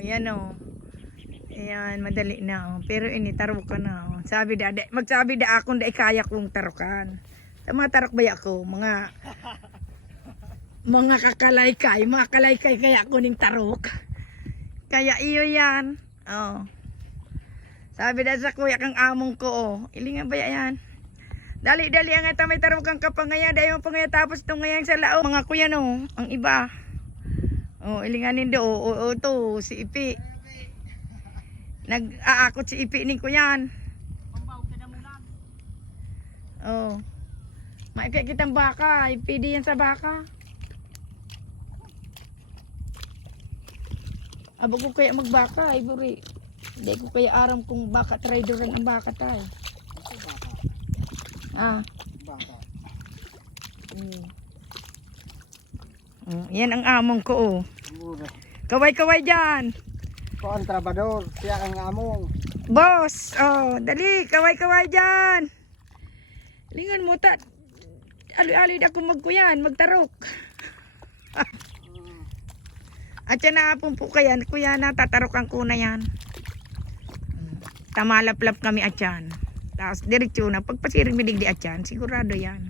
Ayan o. Ayan, madali na o. Pero ini, tarok ka na o. Sabi da, da magsabi da akong da kaya kong tarokan. Sa mga tarok ba ako? Mga mga kakalaykay, mga kalaykay kaya ko ning tarok. Kaya iyo yan. Oh. Sabi da sa kuya kang among ko oh. Ilingan ba yan? Dali dali ang ita may tarok kang kapangaya dayo pangaya tapos to ngayang sa lao. Mga kuya no, ang iba. Oh, ilinganin do. O, o, to, si Ipi. Nag-aakot si Ipi ni kuyan. Oh. Maikay kitang baka, ipidi yan sa baka. Abo ko kaya magbaka, ay buri. Hindi ko kaya aram kung baka traderan ang baka tay. Ah. Baka. Mm. Mm, yan ang among ko oh. Kaway-kaway dyan. Ko ang trabador, siya ang among. Boss, oh, dali, kaway-kaway dyan. Lingon mo ta. Ali-ali ako magkuyan, magtarok. At yan na po po kayan, kuya na tatarokan ko na yan. Tamalaplap kami at yan. Tapos diretso na, pagpasiring midigdi at yan, sigurado yan.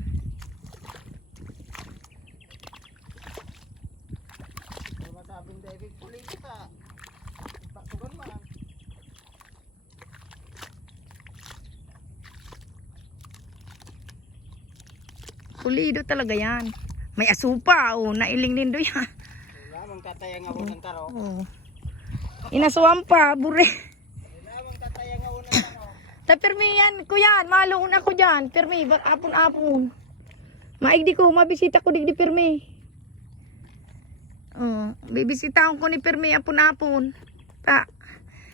Pulido talaga yan. May asupa, oh, nailing nindo yan. Wala mong tatayang ako ng taro. Oh. Inasuwan pa, bure. Wala mong tatayang ako ng taro. Ta permi yan, kuya, malungon ako dyan. Permi, bak apon-apon. Maigdi ko, mabisita ko digdi permi. Oh, bibisitahan ko ni permi apon-apon. Ta,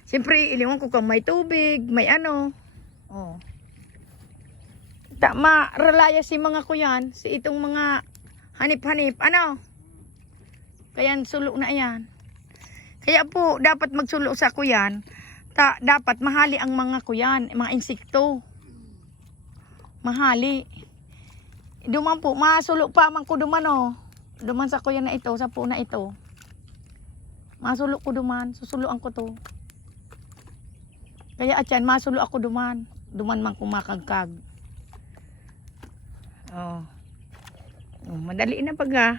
siyempre, iliwan ko kung may tubig, may ano. Oh. Ta, maralaya si mga kuyan, si itong mga hanip-hanip. Ano? Kaya sulo na yan. Kaya po, dapat magsulo sa kuyan. Ta, dapat mahali ang mga kuyan, mga insekto. Mahali. Duman po, masulo pa man ko duman oh. Duman sa kuyan na ito, sa puna ito. Masulo ko duman, susuluan ko to. Kaya atyan, masulo ako duman. Duman man kumakagkag. Oh. oh madali na pag ah.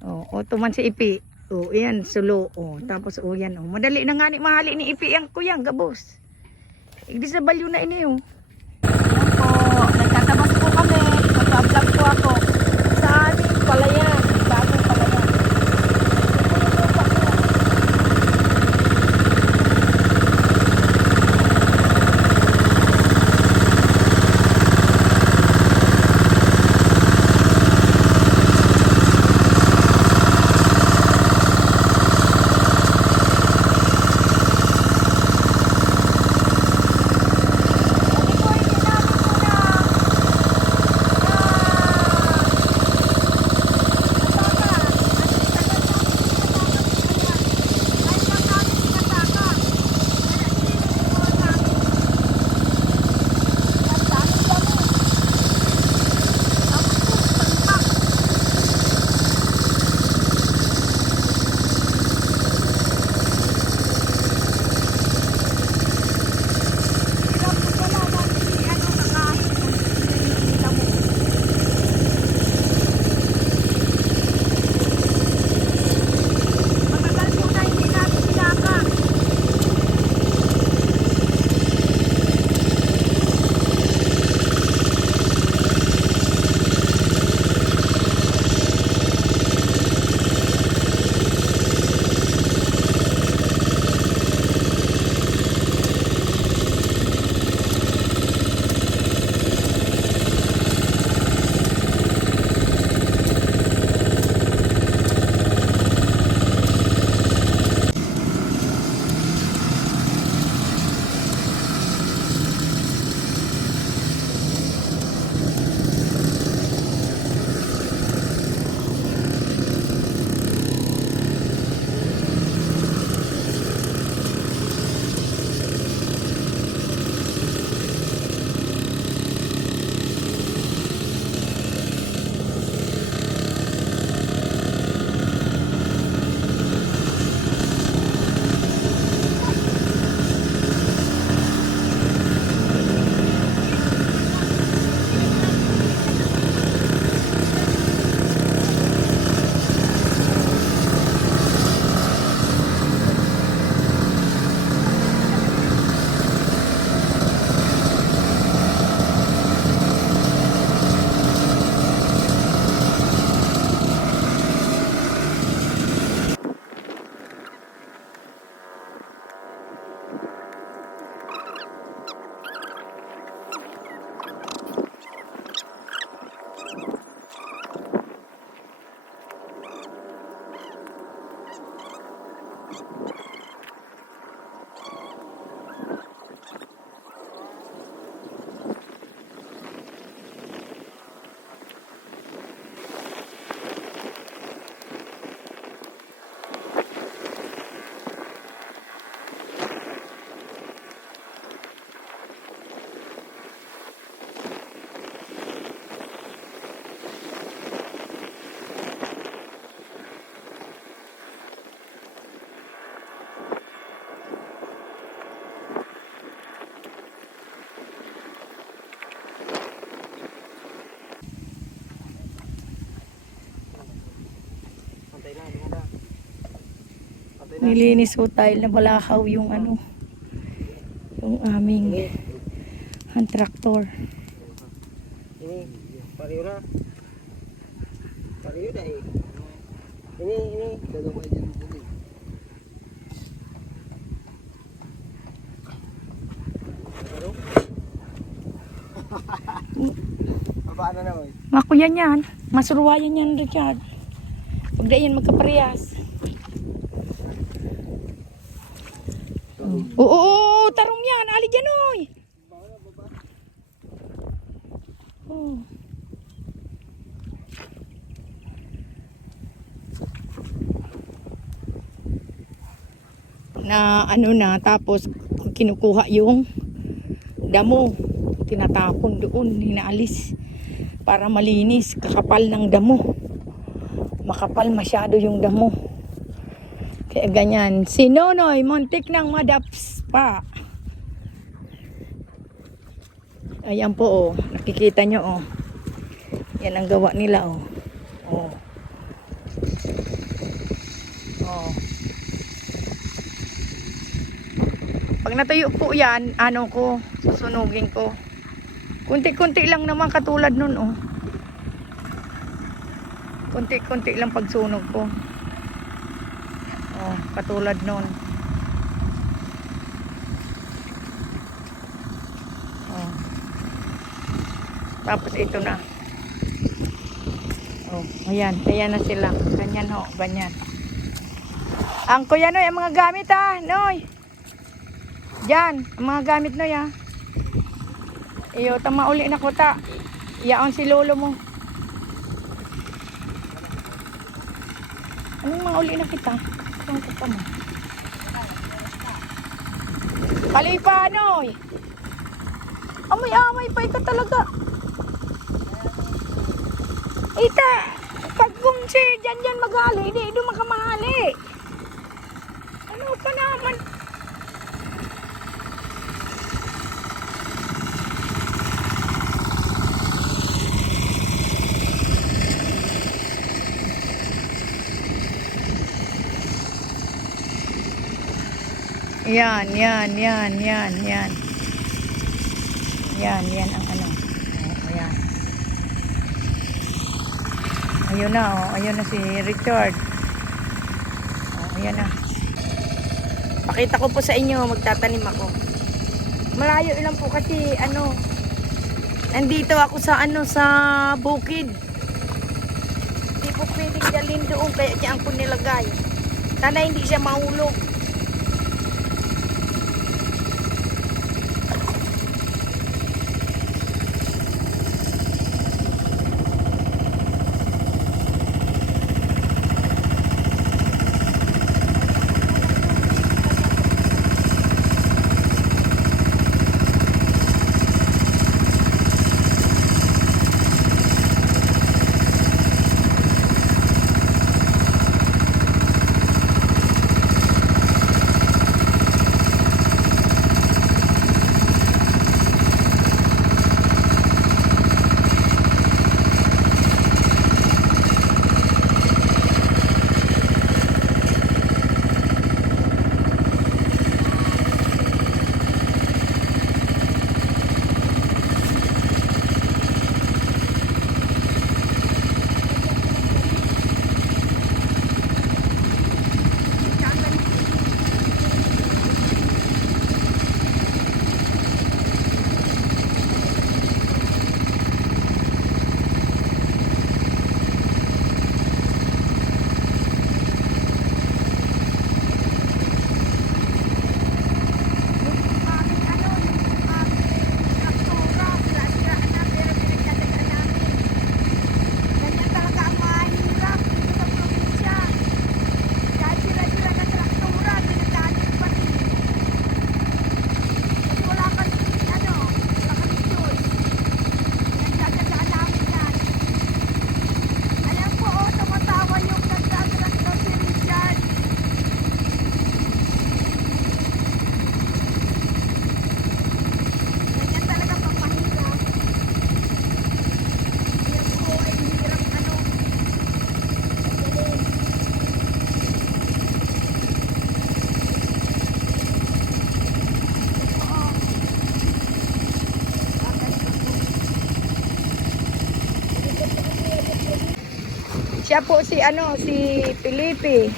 Oh, o tuman si Ipi. Oh, yan, sulo. Oh, tapos oh, yan. Oh, madali na nga ni mahali ni Ipi ang kuyang gabos. Igdi sa balyo na ini oh. Nilinis ho tayo na balakaw yung ano, yung aming hand tractor. Ini, pariyo na. Pariyo na eh. Ini, ini. Dalawa dyan dali. Pero? Paano na oy? Mga kuya niyan, masuruwayan yan Richard. Pag da yan magkaparehas. Oo, oo, tarong yan. Ali dyan, oy. Oh. Na ano na, tapos kinukuha yung damo. Tinatapon doon, hinaalis para malinis, kakapal ng damo. Makapal masyado yung damo. Kaya ganyan. Si Nonoy, muntik ng madaps pa. Ayan po, oh. Nakikita nyo, oh. Yan ang gawa nila, oh. Oh. Oh. Pag natuyo po yan, ano ko, susunugin ko. Kunti-kunti lang naman katulad nun, oh. Kunti-kunti lang pagsunog ko. Oh, katulad nun. Oh. Tapos ito na. Oh, ayan. Ayan na sila. Ganyan ho, ganyan. Ang kuya Noy, ang mga gamit ah, Noy. Diyan, ang mga gamit Noy ah. Iyo, tama uli na ko ta. Iyaon si lolo mo. Anong mga uli na kita? Saan ka pa mo? Kalipa, Noy. Amoy-amoy pa ka talaga. Ita, pag kung si dyan dyan magali, di doon makamahali. Ano ka naman? Yan, yan, yan, yan, yan. Yan, yan ang ano. Oh, ayan. Ayun na, oh. Ayun na si Richard. Oh, ayan na. Pakita ko po sa inyo, magtatanim ako. Malayo lang po kasi, ano, nandito ako sa, ano, sa bukid. Hindi po pwedeng dalhin doon, kaya diyan ko nilagay. Sana hindi siya mahulog. Siya po si ano, si Felipe.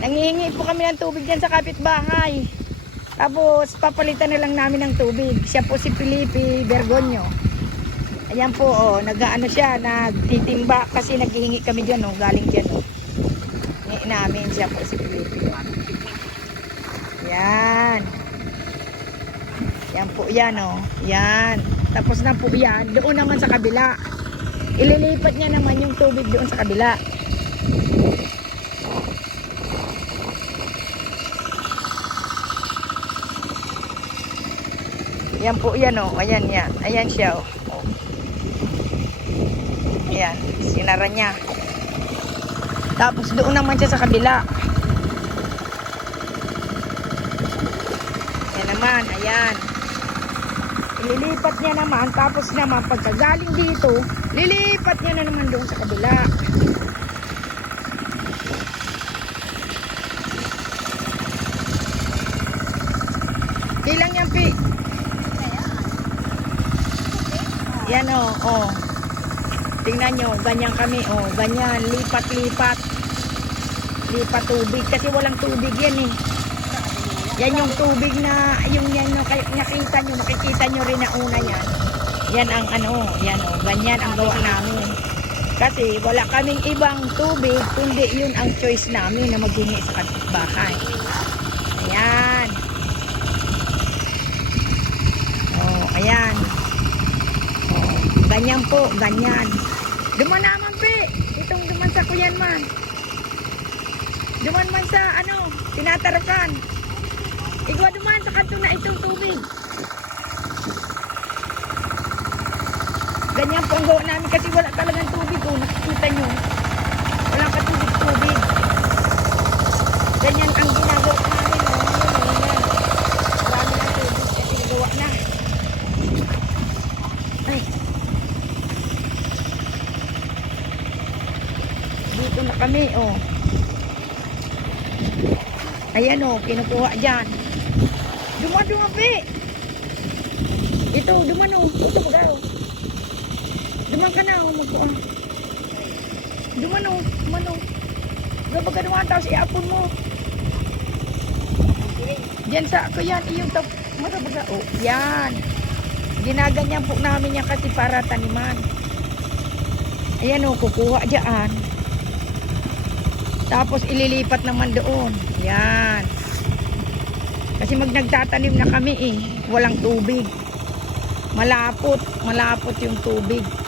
Nangihingi po kami ng tubig dyan sa kapitbahay. Tapos papalitan na lang namin ng tubig. Siya po si Felipe Bergonyo. Ayan po, oh, nag-ano siya, nagtitimba kasi naghihingi kami dyan, oh, galing dyan, oh. Namin siya po si Felipe. Yan. Yan po yan, oh. Yan. Tapos na po yan. Doon naman sa kabila. Ililipat niya naman yung tubig doon sa kabila. Yan po yan, oh. Ayan yan. Ayan siya, oh. oh. Ayan. Sinara niya. Tapos doon naman siya sa kabila. Yan naman, ayan. Ililipat niya naman, tapos naman pagkagaling dito, lilipat niya na naman doon sa kabila. Ilang yan, Pi? Yan o, oh, oh. Tingnan nyo, ganyan kami, oh, ganyan, lipat-lipat. Lipat tubig, kasi walang tubig yan eh. Yan yung tubig na, yung yan, no, kay- nakita nyo, makikita nyo rin na una yan. Yan ang ano, yan o, ganyan ang gawa namin. Kasi wala kaming ibang tubig, kundi yun ang choice namin na maghingi sa bahay. Ayan. Oh, ayan. Oh, ganyan po, ganyan. Duman naman, pe. Itong duman sa kuyan man. Duman man sa, ano, tinatarakan. Igwa duman sa kanto na itong tubig. Ganyan po ang gawa namin kasi wala talagang tubig. Oh, nakikita nyo. Wala ka tubig, tubig. Ganyan ang ginagawa namin. Oh. Yun, oh, yan. Marami na tubig kasi nagawa na. Ay. Dito na kami, oh. Ayan, oh, kinukuha dyan. Pe. Ito, duman, oh. Ito, magaw. Duman ka na, oh, magkuha. Duman, oh. Duman, oh. Gaba ka naman, tapos iapon mo. Diyan sa ako yan, iyong tap, marabaga, oh, yan. Ginaganyan po namin yan kasi para taniman. Ayan, oh, kukuha dyan. Tapos ililipat naman doon. Yan. Kasi mag nagtatanim na kami eh. Walang tubig. Malapot. Malapot yung tubig.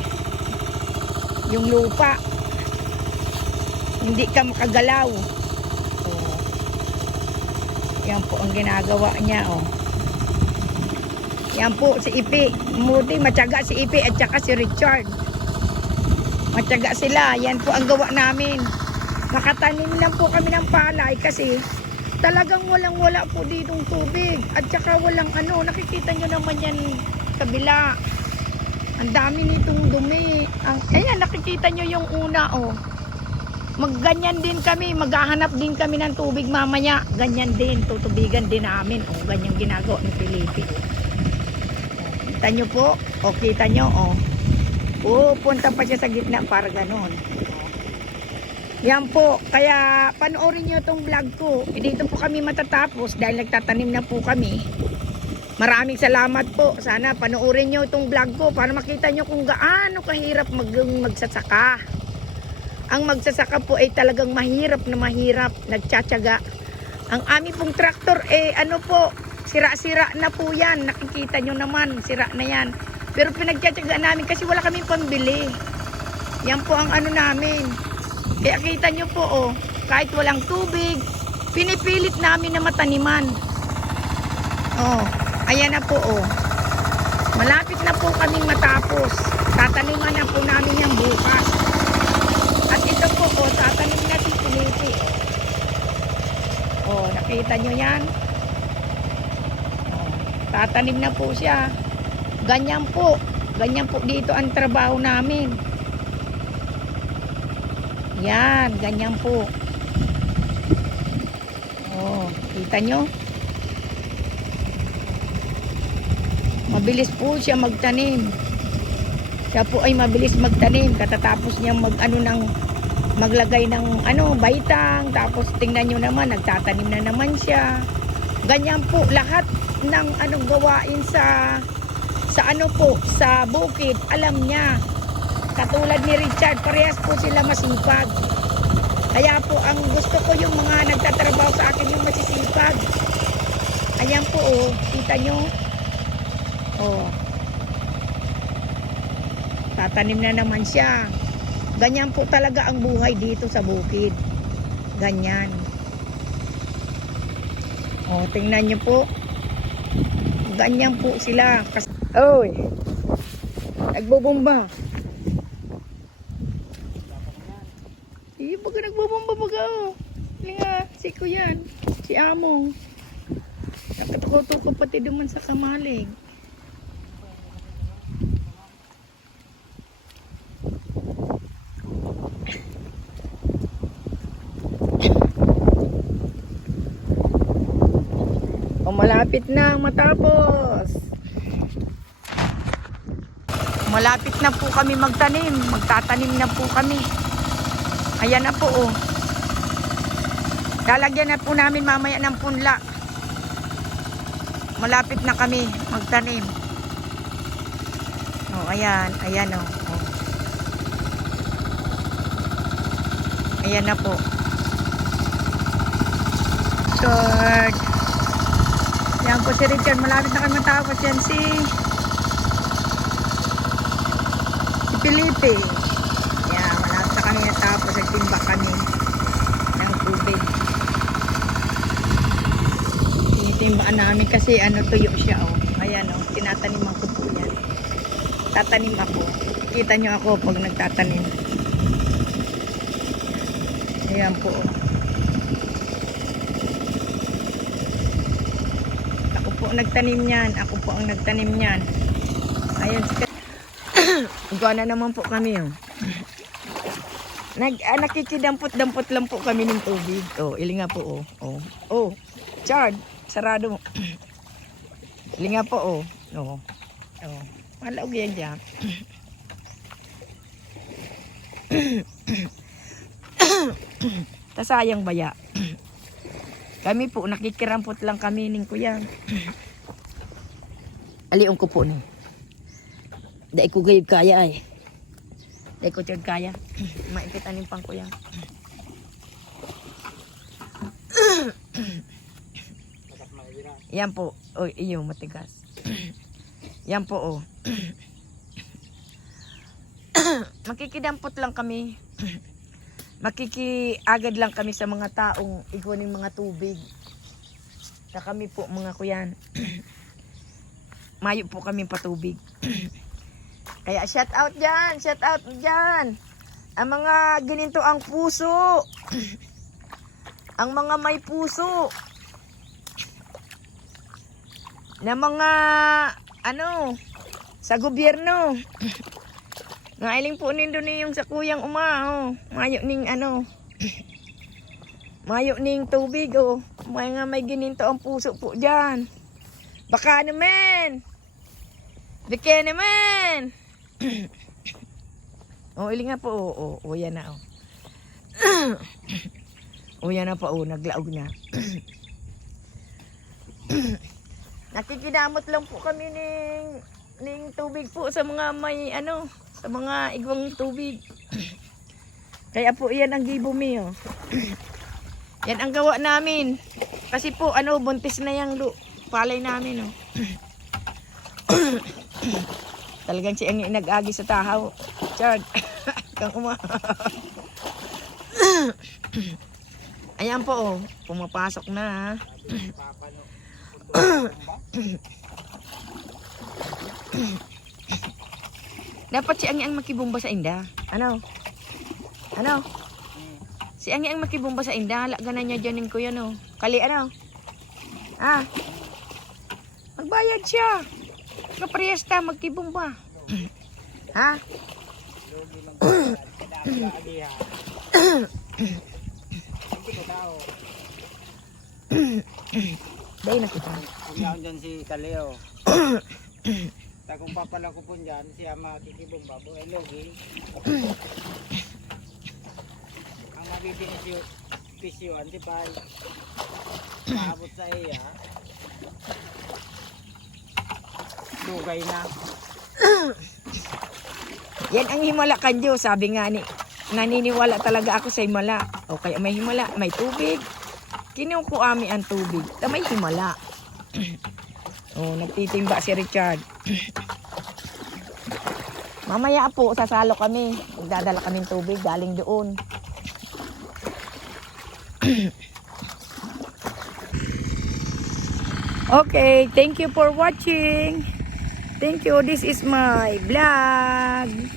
Yung lupa. Hindi ka makagalaw. Oh. Yan po ang ginagawa niya. Oh. Yan po si Ipi. Muti matyaga si Ipi at saka si Richard. Matyaga sila. Yan po ang gawa namin makatanim lang po kami ng palay kasi talagang walang wala po ditong tubig at saka walang ano nakikita nyo naman yan kabila ang dami nitong dumi. Ang, ayan nakikita nyo yung una oh. Magganyan din kami. Maghahanap din kami ng tubig mamaya. Ganyan din. Tutubigan din namin. Oh ganyan ginagawa ni Felipe. Kita nyo po. O kita nyo oh. Pupunta pa siya sa gitna para ganon yan po, kaya panoorin nyo itong vlog ko. Eh, Dito po kami matatapos dahil nagtatanim na po kami. Maraming salamat po. Sana panoorin nyo itong vlog ko para makita nyo kung gaano kahirap mag magsasaka. Ang magsasaka po ay talagang mahirap na mahirap, nagtsatsaga. Ang aming pong traktor eh ano po, sira-sira na po yan. Nakikita nyo naman, sira na yan. Pero pinagtsatsaga namin kasi wala kaming pambili. Yan po ang ano namin. Kaya kita nyo po, oh, kahit walang tubig, pinipilit namin na mataniman. Oh, ayan na po, oh. Malapit na po kaming matapos. Tataniman na po namin yan bukas. At ito po, oh, tatanim na si Piliti. Oh, nakita nyo yan? Oh, tatanim na po siya. Ganyan po. Ganyan po dito ang trabaho namin. Yan, ganyan po. Oh, kita nyo? Mabilis po siya magtanim. Siya po ay mabilis magtanim. Katatapos niya mag ano ng maglagay ng ano, baitang, tapos tingnan nyo naman, nagtatanim na naman siya. Ganyan po, lahat ng anong gawain sa sa ano po, sa bukid, alam niya. Katulad ni Richard, parehas po sila masipag. Kaya po, ang gusto ko yung mga nagtatrabaho sa akin yung masisipag. Ayan po, oh. Kita nyo? Oh. Tatanim na naman siya. Ganyan po talaga ang buhay dito sa bukid. Ganyan. Oh, tingnan nyo po. Ganyan po sila. Kas- Oy! Nagbubomba. Eh, baga nagbubomba baga oh. Hindi nga, si Kuyan. Si Amo. Nakatuko-tuko pati duman sa kamalig. O malapit na matapos. Malapit na po kami magtanim. Magtatanim na po kami. Ayan na po oh. Lalagyan na po namin mamaya ng punla. Malapit na kami magtanim. Oh, ayan, ayan oh. oh. Ayan na po. Short. Yan po si Richard. Malapit na kami matapos. Yan si si Felipe. Yan, malapit na kami matapos. Nagtimba kami ng tubig. Tinitimbaan namin kasi ano tuyo siya oh. Ayan oh, tinataniman ko po yan. Tatanim ako. Kita nyo ako pag nagtatanim. Ayan po oh. Ako po nagtanim niyan. Ako po ang nagtanim niyan. Ayan Gawa na naman po kami oh. Nag, ah, nakikidampot-dampot lang po kami ng tubig. Oh, ili nga po oh. Oh, oh. Chard, sarado mo. ili nga po oh. Oh. Oh. Malaog yan dyan. Tasayang baya. Kami po, nakikirampot lang kami ning kuya. Aliong ko po ni. Dahil ko gayib kaya ay. Dahil ko tiyag kaya. Maipit aning pang. Yan po. O, iyo, matigas. Yan po, oh. Makikidampot lang kami. Makikiagad lang kami sa mga taong iguaning mga tubig. Na kami po, mga kuyan. Mayo po kami patubig. Kaya shout out dyan, shout out dyan. Ang mga gininto ang puso. ang mga may puso na mga ano sa gobyerno ngailing po nindo niyong sa kuyang uma oh. mayo ning ano mayo ning tubig oh. May nga may gininto ang puso po dyan. Baka naman baka naman oh iling nga po oh, oh, oh yan na oh. Oh na pa oh naglaog na. Nakikinamot lang po kami ning ning tubig po sa mga may ano, sa mga igwang tubig. Kaya po iyan ang gibumi oh. yan ang gawa namin. Kasi po ano, buntis na yung lu palay namin oh. Talagang siya ang nag-agi sa tahaw. Chard. Kang uma. Ayan po oh, pumapasok na ha. Dapat si Angi ang makibumba sa inda. Ano? Ano? Si Angi ang makibumba sa inda. Hala ganan niya dyan ko yan oh. Kali ano? Ah. Magbayad siya. Kapriyesta magkibumba. ha? Dahil na kita. Ang yaon dyan si Kaleo. Ta kung papala ko po dyan, siya makikibong babo. Eh, logi. nabibinisyo, pisyuan, di ba? Maabot sa iya. Dugay na. Yan ang himala kanyo, sabi nga ni. Naniniwala talaga ako sa himala. O kaya may himala, may tubig. Kinukuami ang tubig. Ta may himala. oh, nagtitimba si Richard. Mamaya po, sasalo kami. Magdadala kaming tubig galing doon. okay, thank you for watching. Thank you. This is my vlog.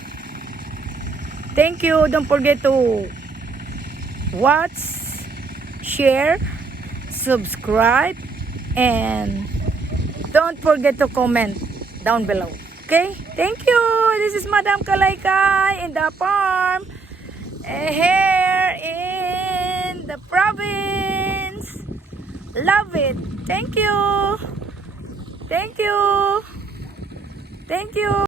Thank you. Don't forget to watch, share, subscribe, and don't forget to comment down below. Okay? Thank you. This is Madam Kalaykay in the farm eh, here in the province. Love it. Thank you. Thank you. Thank you.